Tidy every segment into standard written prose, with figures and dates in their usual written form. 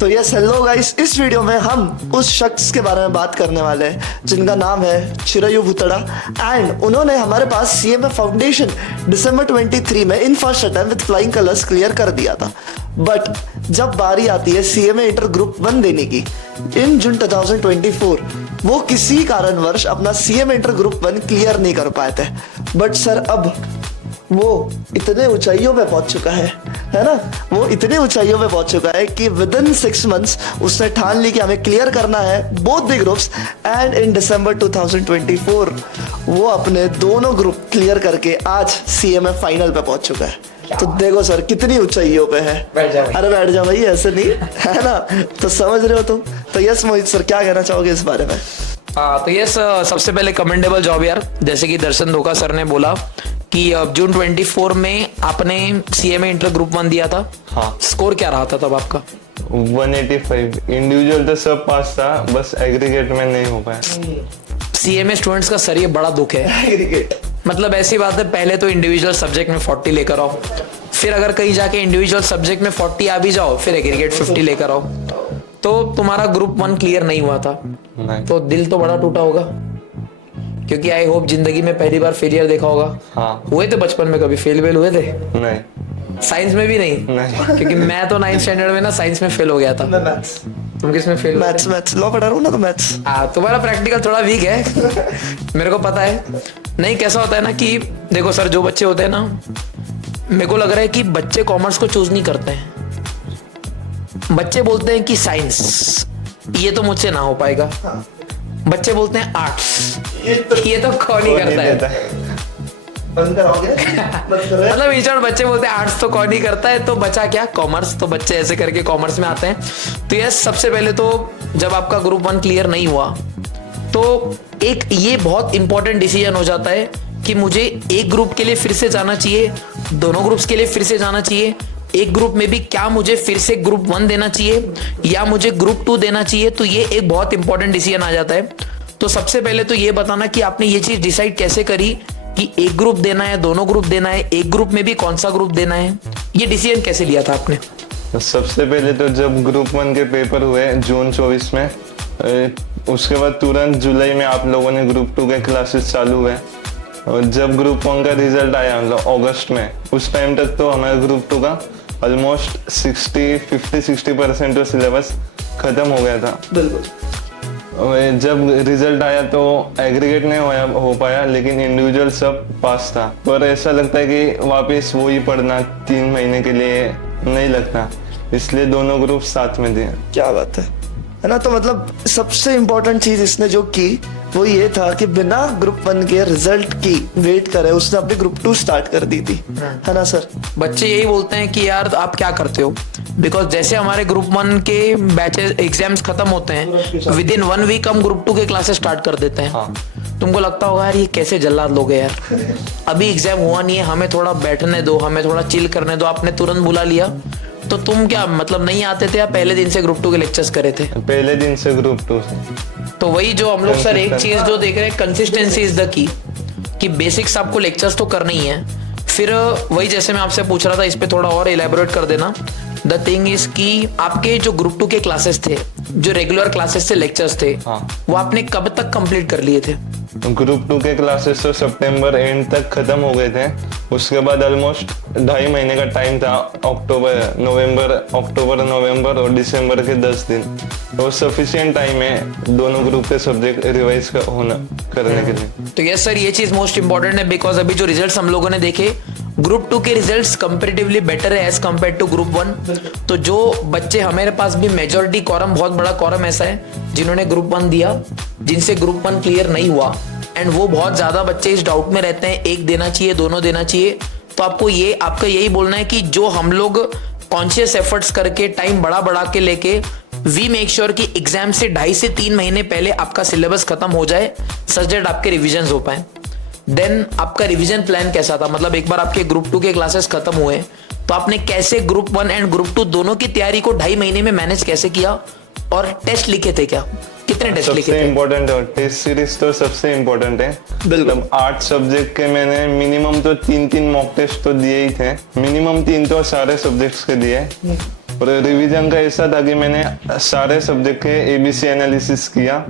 तो yes hello guys, इस video में हम उस शख्स के बारे में बात करने वाले हैं जिनका नाम है चिरायु भूतड़ा एंड उन्होंने हमारे पास सीएमए फाउंडेशन दिसंबर 23 में in first attempt with flying colours clear कर दिया था। बट जब बारी आती है सीएमए इंटर ग्रुप 1 देने की इन जून 2024, वो किसी कारणवश अपना सीएमए इंटर ग्रुप 1 क्लियर नहीं कर पाए थे। बट सर अब वो इतने ऊंचाइयों पे पहुंच चुका है ना, वो इतनी ऊंचाइयों पे पहुंच चुका है कि विद इन 6 मंथ्स उसने ठान ली कि हमें क्लियर करना है both the groups. And in December 2024 वो अपने दोनों ग्रुप क्लियर करके आज सीएमए फाइनल पे पहुंच चुका है। तो देखो सर कितनी ऊंचाइयों पे है। अरे बैठ जा भाई, ऐसे नहीं है ना, तो समझ रहे हो तुम। तो यस मोहित सर, क्या कहना चाहोगे इस बारे में? तो ये सबसे पहले कमेंडेबल जॉब यार, जैसे कि दर्शन धोखा सर ने बोला कि जून 24 में आपने सीएमए इंटर ग्रुप 1 दिया था। हाँ। स्कोर क्या रहा था तब आपका? 185। इंडिविजुअल तो सब पास था, बस एग्रीगेट में नहीं हो पाया। सीएमए स्टूडेंट्स का सर ये बड़ा दुख है। एग्रीगेट मतलब ऐसी बात है, पहले तो इंडिविजुअल सब्जेक्ट में 40 लेकर आओ, फिर अगर कहीं जाके इंडिविजुअल सब्जेक्ट में 40 आ भी जाओ, फिर एग्रीगेट 50 लेकर आओ। तो तुम्हारा ग्रुप 1 क्लियर नहीं हुआ था, तो दिल तो बड़ा टूटा होगा, क्योंकि आई होप जिंदगी में पहली बार फेलियर देखा होगा। हाँ। हुए थे बचपन में कभी फेल वेल हुए थे? नहीं। साइंस में भी नहीं? नहीं। क्योंकि मैं तो 9th स्टैंडर्ड में ना साइंस में फेल हो गया था। मैथ्स तुम किस में फेल? मैथ्स लॉ पढ़ा रहा हूँ ना, तो मैथ्स। तुम्हारा प्रैक्टिकल थोड़ा वीक है मेरे को पता है। नहीं, कैसा होता है ना कि देखो सर, जो बच्चे होते हैं ना, मेरे को लग रहा है कि बच्चे कॉमर्स को चूज नहीं करते हैं। बच्चे बोलते हैं कि साइंस ये तो मुझसे ना हो पाएगा। हाँ। बच्चे बोलते हैं आर्ट्स ये तो कौन ही करता है। बंद कराओगे? मतलब इंसान बच्चे बोलते हैं आर्ट्स तो कौन ही करता है, तो बचा क्या? कॉमर्स। तो बच्चे ऐसे करके कॉमर्स में आते हैं। तो ये सबसे पहले तो जब आपका ग्रुप 1 क्लियर नहीं हुआ तो एक ये बहुत इंपॉर्टेंट डिसीजन हो जाता है कि मुझे एक ग्रुप के लिए फिर से जाना चाहिए, दोनों ग्रुप्स के लिए फिर से जाना चाहिए, एक ग्रुप में भी क्या मुझे फिर से ग्रुप 1 देना चाहिए या मुझे ग्रुप 2 देना चाहिए। तो ये एक बहुत इंपॉर्टेंट डिसीजन आ जाता है। तो सबसे पहले तो ये बताना कि आपने ये चीज डिसाइड कैसे करी कि एक ग्रुप देना है, दोनों ग्रुप देना है, एक ग्रुप में भी कौन सा ग्रुप देना है, ये डिसीजन कैसे लिया था आपने? तो सबसे पहले तो जब ग्रुप 1 के पेपर हुए जून 24 में, उसके बाद तुरंत जुलाई में आप लोगों ने ग्रुप 2 के क्लासेस चालू हुए। और जब ग्रुप 1 का रिजल्ट आया मतलब अगस्त में, उस टाइम तक तो हमारे ग्रुप 2 का ऑलमोस्ट 50-60% तो सिलेबस खत्म हो गया था। बिल्कुल। जब रिजल्ट आया तो एग्रीगेट नहीं हो पाया, लेकिन इंडिविजुअल सब पास था। पर ऐसा लगता है कि वापस वो ही पढ़ना 3 महीने के लिए नहीं लगता, इसलिए दोनों ग्रुप साथ में दिए। क्या बात है ना। तो मतलब सबसे इंपॉर्टेंट चीज इसने जो की वो ये था कि बिना ग्रुप 1 के रिजल्ट की वेट करे उसने अपने ग्रुप 2 स्टार्ट कर दी थी, है ना सर? बच्चे यही बोलते हैं कि यार आप क्या करते हो, बिकॉज जैसे हमारे ग्रुप 1 के बैचेस एग्जाम्स खत्म होते हैं, विद इन 1 वीक हम ग्रुप 2 के क्लासेस स्टार्ट कर देते हैं। हाँ। तुमको लगता होगा यार ये कैसे जल्लाद लोग हैं यार, अभी एग्जाम हुआ नहीं है, हमें थोड़ा बैठने दो, हमें थोड़ा चिल करने दो, आपने तुरंत बुला लिया। तो तुम क्या मतलब नहीं आते थे या पहले दिन से ग्रुप 2 के लेक्चर्स करे थे? पहले दिन से ग्रुप 2 तो वही जो हम लोग सर एक चीज जो देख रहे हैं, कंसिस्टेंसी इज द की, कि बेसिक्स आपको लेक्चर्स तो करना ही है। फिर वही जैसे मैं आपसे पूछ रहा था, इस पे थोड़ा और इलेबोरेट कर देना। द थिंग इज कि आपके जो ग्रुप 2 के क्लासेस थे, जो रेगुलर क्लासेस थे, लेक्चर्स थे, हाँ। वो आपने कब तक कंप्लीट कर लिए थे? ग्रुप 2 के क्लासेस तो सितंबर एंड तक खत्म हो गए थे। उसके बाद ऑलमोस्ट 2.5 महीने का टाइम था, अक्टूबर नवंबर और दिसंबर के 10 दिन। तो सफिशिएंट टाइम है दोनों ग्रुप के सब्जेक्ट रिवाइज करने के लिए। तो यस सर, ये चीज मोस्ट इंपॉर्टेंट है, बिकॉज अभी जो रिजल्ट्स हम लोगों ने देखे, ग्रुप 2 के रिजल्ट्स कंपैरेटिवली बेटर है एज कंपेयर टू ग्रुप 1। तो जो बच्चे, हमारे पास भी मेजॉरिटी कॉरम, बहुत बड़ा कॉरम ऐसा है जिन्होंने ग्रुप 1 दिया, जिनसे ग्रुप 1 क्लियर नहीं हुआ, एंड वो बहुत ज्यादा बच्चे इस डाउट में रहते हैं एक देना चाहिए, दोनों देना चाहिए। तो आपका यही बोलना है कि जो हम लोग कॉन्शियस एफर्ट्स करके टाइम बढ़ा के लेके वी मेक श्योर कि एग्जाम से 2.5 से 3 महीने पहले आपका सिलेबस खत्म हो जाए, सच दैट आपके रिविजन हो पाए। देन आपका रिवीजन प्लान कैसा था? मतलब एक बार आपके ग्रुप 2 के क्लासेस खत्म हुए तो आपने कैसे ग्रुप 1 एंड ग्रुप 2 दोनों की तैयारी को 2.5 महीने में मैनेज कैसे किया, और टेस्ट लिखे थे क्या? कितने टेस्ट लिखे थे? सबसे इम्पोर्टेंट है टेस्ट सीरीज, तो सबसे इम्पोर्टेंट है। मतलब 8 सब्जेक्ट के मैंने मिनिमम तो 3 मॉक टेस्ट तो दिए ही थे, मिनिमम 3 तो सारे सब्जेक्ट्स के दिए। और रिवीजन का ऐसा था कि मैंने सारे सब्जेक्ट के एबीसी एनालिसिस किया।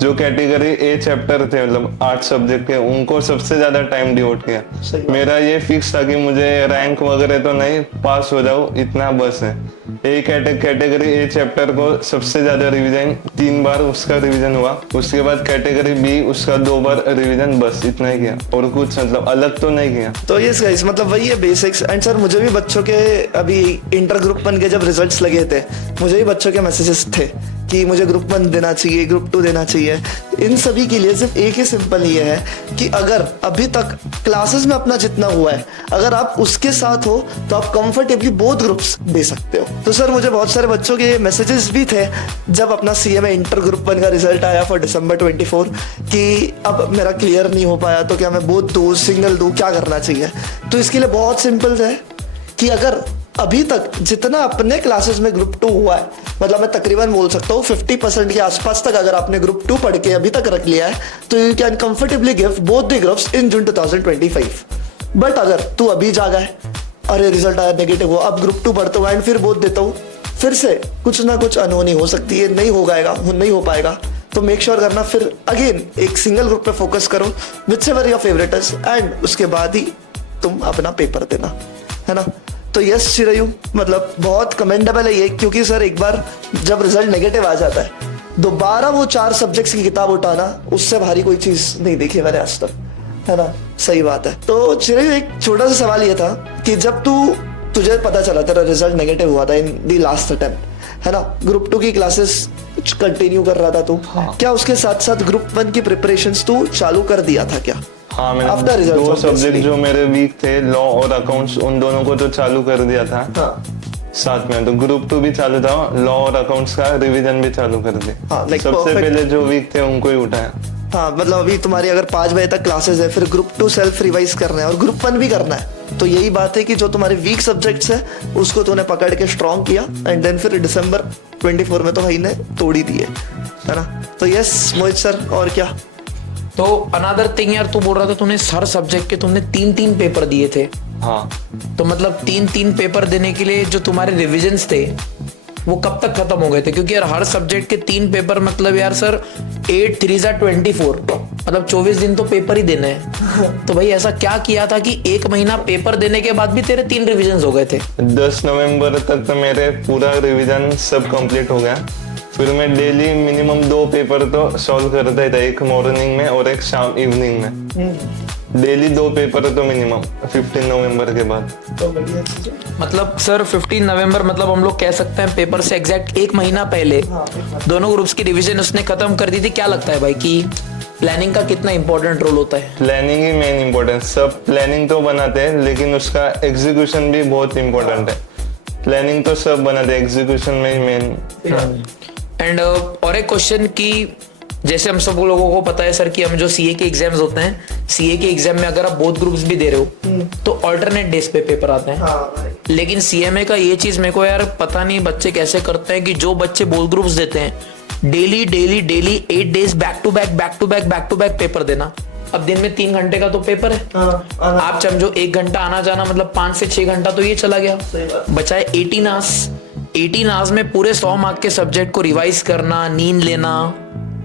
जो कैटेगरी ए चैप्टर थे मतलब 8 सब्जेक्ट के, उनको सबसे ज्यादा टाइम डिवोट किया। मेरा ये फिक्स था कि मुझे रैंक वगैरह तो नहीं, पास हो जाऊं इतना बस है। ए कैटेगरी ए चैप्टर को सबसे ज्यादा रिवीजन 3 बार उसका रिवीजन हुआ। उसके बाद कैटेगरी बी उसका 2 बार रिवीजन, बस इतना ही किया और कुछ मतलब अलग तो नहीं किया। तो ये गाइस मतलब वही है बेसिक्स। एंड सर मुझे भी बच्चों के अभी इंटर ग्रुप 1 के जब रिजल्ट्स लगे थे, मुझे भी बच्चों के मैसेजेस थे कि मुझे ग्रुप 1 देना चाहिए, ग्रुप 2 देना चाहिए। इन सभी के लिए सिर्फ एक ही सिंपल ये है कि अगर अभी तक क्लासेस में अपना जितना हुआ है, अगर आप उसके साथ हो तो आप कंफर्टेबली बोथ ग्रुप्स दे सकते हो। तो सर मुझे बहुत सारे बच्चों के मैसेजेस भी थे जब अपना सीएमए इंटर ग्रुप 1 का रिजल्ट आया फॉर दिसंबर 24 कि अब मेरा क्लियर नहीं हो पाया तो क्या मैं बोथ दूँ, सिंगल दूँ, क्या करना चाहिए। तो इसके लिए बहुत सिंपल है कि अगर अभी तक जितना अपने क्लासेस में ग्रुप 2 हुआ है, मतलब मैं तकरीबन बोल सकता हूँ 50% के आसपास तक अगर आपने ग्रुप 2 पढ़ के अभी तक रख लिया है तो you can comfortably give both the groups in June 2025। But अगर तू अभी जागा है, अरे रिजल्ट आया नेगेटिव हो, अब ग्रुप 2 पढ़ता हूँ एंड फिर बोथ देता हूँ, फिर से कुछ ना कुछ अनहोनी हो सकती है, नहीं हो पाएगा। तो मेक श्योर करना फिर अगेन एक सिंगल ग्रुप पे फोकस करो which ever your favourite is, and उसके बाद ही तुम अपना पेपर देना, है ना। तो यस चिरयू, मतलब बहुत कमेंडेबल है ये, क्योंकि सर एक बार जब रिजल्ट नेगेटिव आ जाता है, दोबारा वो 4 सब्जेक्ट्स की किताब उठाना, उससे भारी कोई चीज नहीं देखी मैंने आज तक, है ना। सही बात है। तो चिरयू एक छोटा सा सवाल ये था कि जब तुझे पता चला तेरा रिजल्ट नेगेटिव हुआ था इन दी लास्ट अटेम्प्ट, है ना, ग्रुप 2 की क्लासेस कंटिन्यू कर रहा था तू, क्या उसके साथ साथ ग्रुप 1 की प्रिपरेशंस तू चालू कर दिया था क्या? हाँ, मैंने 2 सब्जेक्ट जो मेरे वीक थे, लॉ और अकाउंट्स, उन दोनों को तो चालू कर दिया था। हाँ। साथ में तो ग्रुप 2 भी चालू था, लॉ और अकाउंट्स का रिवीजन भी चालू कर दिया। हाँ, सबसे पहले जो वीक थे उनको ही उठाया। हाँ, मतलब अभी तुम्हारी अगर 5 बजे तक क्लासेस है, फिर ग्रुप 2 सेल्फ रिवाइज करना है और ग्रुप 1 भी करना है। तो यही बात है कि जो तुम्हारे वीक सब्जेक्ट्स है उसको तूने पकड़ के स्ट्रॉन्ग किया एंड देन फिर दिसंबर 24 में तो भाई ने तोड़ी दिए, है ना। तो यस मोहित सर, और क्या? तो अनदर थिंग यार, तू बोल रहा था तूने हर सब्जेक्ट के तुमने 3-3 पेपर दिए थे। हाँ। तो मतलब 3-3 पेपर देने के लिए जो तुम्हारे रिविजन्स थे वो कब तक खत्म हो गए थे? क्योंकि यार हर सब्जेक्ट के 3 पेपर मतलब यार सर 8 3 24, मतलब 24 दिन तो पेपर ही देने हैं। तो भाई ऐसा क्या किया था कि 1 महीना पेपर देने के बाद भी तेरे 3 रिविजन्स हो गए थे? 10 नवंबर तक तो मेरे पूरा रिवीजन सब कंप्लीट हो गया। फिर मैं डेली मिनिमम 2 पेपर तो सॉल्व करता ही था, एक मॉर्निंग में और एक शाम इवनिंग में। डेली 2 पेपर तो मिनिमम 15 नवंबर के बाद। तो बढ़िया। मतलब सर 15 नवंबर मतलब हम लोग कह सकते हैं पेपर से एग्जैक्ट 1 महीना पहले दोनों ग्रुप्स की रिवीजन उसने खत्म कर दी थी। क्या लगता है भाई कि प्लानिंग का कितना इंपॉर्टेंट रोल होता है? प्लानिंग ही मेन इंपॉर्टेंट। सब प्लानिंग तो बनाते हैं लेकिन उसका एग्जीक्यूशन भी बहुत इंपॉर्टेंट है। प्लानिंग तो सब बनाते हैं, एग्जीक्यूशन में ही मेन। एंड और एक क्वेश्चन कि जैसे हम सब लोगों को पता है सर कि हम जो सीए के एग्जाम्स होते हैं, सीए के एग्जाम में अगर आप बोथ ग्रुप्स भी दे रहे हो तो ऑल्टरनेट डेज पे पेपर आते हैं। हाँ, लेकिन सीएमए का ये चीज मेरे को यार पता नहीं बच्चे कैसे करते हैं कि जो बच्चे बोथ ग्रुप्स देते हैं daily 8 days back to back paper देना। अब दिन में 3 घंटे का तो पेपर है। आप समझो 1 घंटा आना जाना, मतलब 5 से 6 घंटा तो ये चला गया। बचाए 18 आवर्स में पूरे 100 मार्क के सब्जेक्ट को रिवाइज करना, नींद लेना,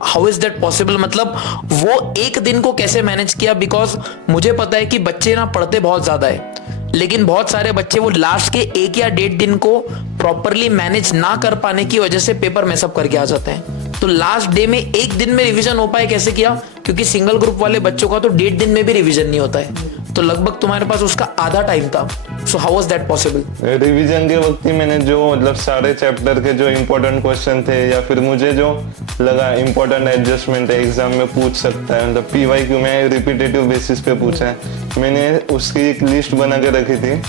हाउ इज दैट पॉसिबल? मतलब वो एक दिन को कैसे मैनेज किया? बिकॉज मुझे पता है कि बच्चे ना पढ़ते बहुत ज्यादा है, लेकिन बहुत सारे बच्चे वो लास्ट के 1 या 1.5 दिन को प्रॉपरली मैनेज ना कर पाने की वजह से पेपर मैसअप करके आ जाते हैं। तो लास्ट डे में 1 दिन में रिवीजन हो पाए, कैसे किया? क्योंकि सिंगल ग्रुप वाले बच्चों का तो 1.5 दिन में भी रिवीजन नहीं होता है, तो लगभग तुम्हारे पास उसका आधा टाइम था। So how was that possible? Revision के वक्त ही मैंने जो मतलब सारे चैप्टर के जो इम्पोर्टेंट क्वेश्चन थे या फिर मुझे जो लगा इम्पोर्टेंट एडजस्टमेंट है एग्जाम में पूछ सकता है, मतलब PYQ में रिपीटेटिव बेसिस पे पूछा है, मैंने उसकी एक लिस्ट बना के रखी थी।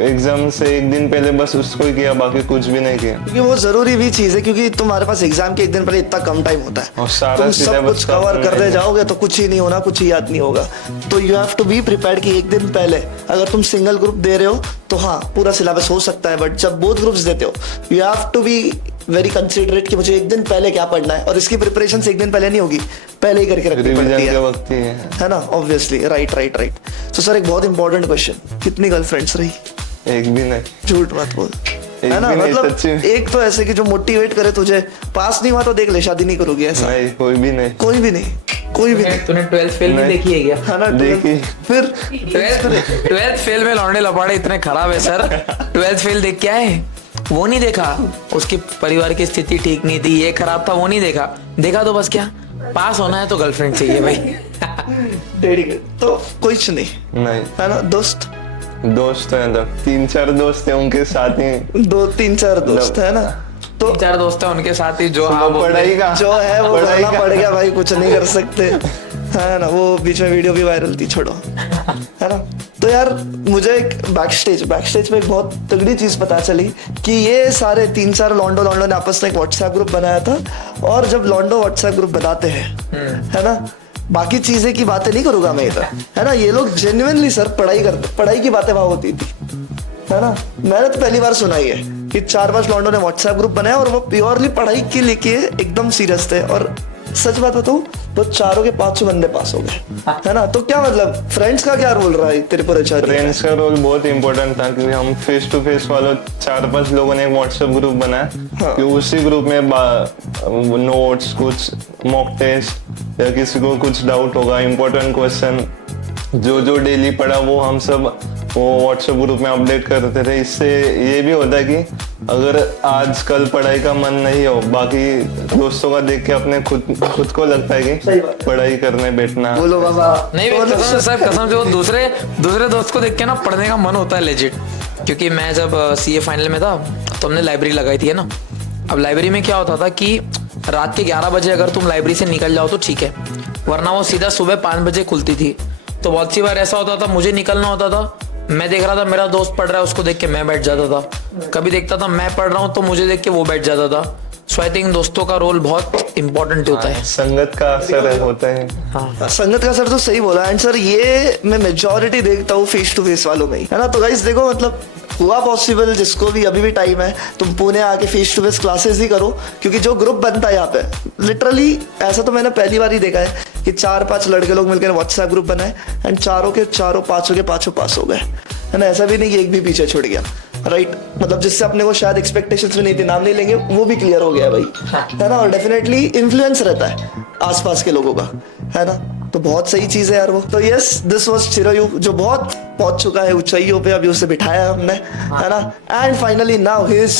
एग्जाम से 1 दिन पहले बस उसको ही किया, बाकी कुछ भी नहीं किया। क्योंकि वो जरूरी भी चीज है, क्योंकि तुम्हारे पास एग्जाम के 1 दिन पहले इतना कम टाइम होता है, और सारा तुम सब कुछ कवर करने जाओगे तो कुछ ही नहीं होना, कुछ ही याद नहीं होगा। तो you have to be prepared कि 1 दिन पहले अगर तुम सिंगल ग्रुप दे रहे हो तो हाँ पूरा सिलेबस हो सकता है, बट जब बोथ ग्रुप्स देते हो you have to be very considerate कि मुझे 1 दिन पहले क्या पढ़ना है, और इसकी प्रिपरेशन 1 दिन पहले नहीं होगी, पहले ही करके रखनी पड़ती है ना। Obviously, right. तो सर एक बहुत इंपॉर्टेंट क्वेश्चन, कितनी गर्लफ्रेंड्स रही? एक भी नहीं। झूठ मत बोल। एक है ना, भी नहीं मतलब सच्ची। एक तो ऐसे कि जो मोटिवेट करे तुझे, पास नहीं हुआ तो देख ले, शादी नहीं करोगी, ऐसा नहीं, कोई भी नहीं। कोई भी नहीं, कोई भी नहीं, तूने 12th फेल नहीं नहीं। देखी है क्या? है ना। देखी। फिर 12th फेल में लौंडे लपाड़े इतने खराब है सर। 12th फेल देख क्या है, वो नहीं देखा, उसके परिवार की स्थिति ठीक नहीं थी, ये खराब था, वो नहीं देखा, देखा तो बस क्या पास होना है तो गर्लफ्रेंड चाहिए भाई। डेडिकेट तो कुछ नहीं, नहीं, है ना। दोस्त दोस्त है, मतलब 3-4 दोस्त है, उनके साथ ही 2-3-4 दोस्त है ना, तो 4 दोस्त हैं उनके साथ ही जो हाँ वो पढ़ाई का जो है वो पढ़ाई करना का। पड़ गया भाई, कुछ नहीं कर सकते, है ना। वो बीच में वीडियो भी वायरल थी, छोड़ो, है ना। तो यार मुझे एक बैकस्टेज में एक बहुत तगड़ी चीज पता चली कि ये सारे 3-4 लॉन्डो ने आपस में एक व्हाट्सएप ग्रुप बनाया था, और जब लॉन्डो व्हाट्सएप ग्रुप बनाते हैं, है ना, बाकी चीजें की बातें नहीं करूंगा मैं इधर, है ना, ये लोग जेन्युइनली सर पढ़ाई की बातें वहां होती थी, है ना। मैंने तो पहली बार सुना ही है कि 4-5 लॉन्डो ने व्हाट्सएप ग्रुप बनाया और वो प्योरली पढ़ाई के लेके एकदम सीरियस थे, और सच बात बताऊं तो चारों के 5 बंदे पास हो गए, है ना। तो क्या मतलब फ्रेंड्स का क्या रोल रहा है तेरे पर? फ्रेंड्स का रोल बहुत इंपॉर्टेंट था, क्योंकि हम फेस टू फेस वालों 4-5 लोगों ने एक व्हाट्सएप ग्रुप बनाया, कि उसी ग्रुप में नोट्स, कुछ मॉक टेस्ट, या किसी को कुछ डाउट होगा, इंपॉर्टेंट क्वेश्चन जो डेली पढ़ा वो हम सब वो व्हाट्सएप ग्रुप में अपडेट करते थे। इससे ये भी होता है कि अगर आज कल पढ़ाई का मन नहीं हो, बाकी दोस्तों का देख के अपने खुद को लगता है कि पढ़ाई करने बैठना। बोलो बाबा। नहीं तो कसम से साहब, कसम से वो दूसरे दोस्त को देख के ना पढ़ने का मन होता है लेजिट। क्योंकि मैं जब सीए फाइनल में था तो हमने लाइब्रेरी लगाई थी, है ना। अब लाइब्रेरी में क्या होता था कि रात के 11 बजे अगर तुम लाइब्रेरी से निकल जाओ तो ठीक है, वरना वो सीधा सुबह 5 बजे खुलती थी। तो बहुत सी बार ऐसा होता था मुझे निकलना होता था, मैं देख रहा था मेरा दोस्त पढ़ रहा है, उसको देख के मैं बैठ जाता था। कभी देखता था मैं पढ़ रहा हूँ तो मुझे देख के वो बैठ जाता था। सो आई थिंक दोस्तों का रोल बहुत इंपॉर्टेंट होता है। संगत का असर होता है। हाँ संगत का सर तो सही बोला, एंड सर ये मैं मेजॉरिटी देखता हूँ फेस टू फेस वालों में ही, है ना। तो गाइस देखो, मतलब हुआ पॉसिबल, जिसको भी अभी भी टाइम है, तुम पुणे आके फेस टू फेस क्लासेस ही करो, क्योंकि जो ग्रुप बनता है यहाँ पे लिटरली, ऐसा तो मैंने पहली बार ही देखा है कि 4-5 लड़के लोग मिलकर व्हाट्सएप ग्रुप बनाए एंड चारों के चारों 5 पास हो गए, है ना। ऐसा भी नहीं कि एक भी पीछे छूट गया, राइट। मतलब जिससे अपने को शायद एक्सपेक्टेशंस भी नहीं थी, नाम नहीं लेंगे, वो भी क्लियर हो गया भाई, है ना। और डेफिनेटली इन्फ्लुएंस रहता है आसपास के लोगों का, है ना। तो बहुत सही चीज है यार वो। तो यस, दिस वाज चिरायु, जो बहुत पहुंच चुका है ऊंचाइयों पे, अभी उसे बिठाया हमने, है ना। And finally now he is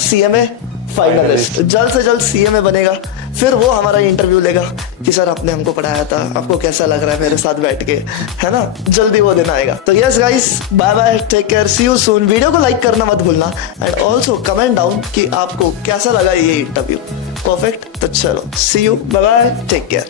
CMA finalist, जल्द से जल्द सीएमए बनेगा। फिर वो हमारा इंटरव्यू लेगा कि सर आपने हमको पढ़ाया था, आपको कैसा लग रहा है मेरे साथ बैठ के, है ना। जल्दी वो दिन आएगा। तो yes guys, bye bye, take care, see you soon. Video को लाइक करना मत भूलना, एंड ऑल्सो कमेंट डाउन कि आपको कैसा लगा ये इंटरव्यू। परफेक्ट। तो चलो, see you, bye bye, take care.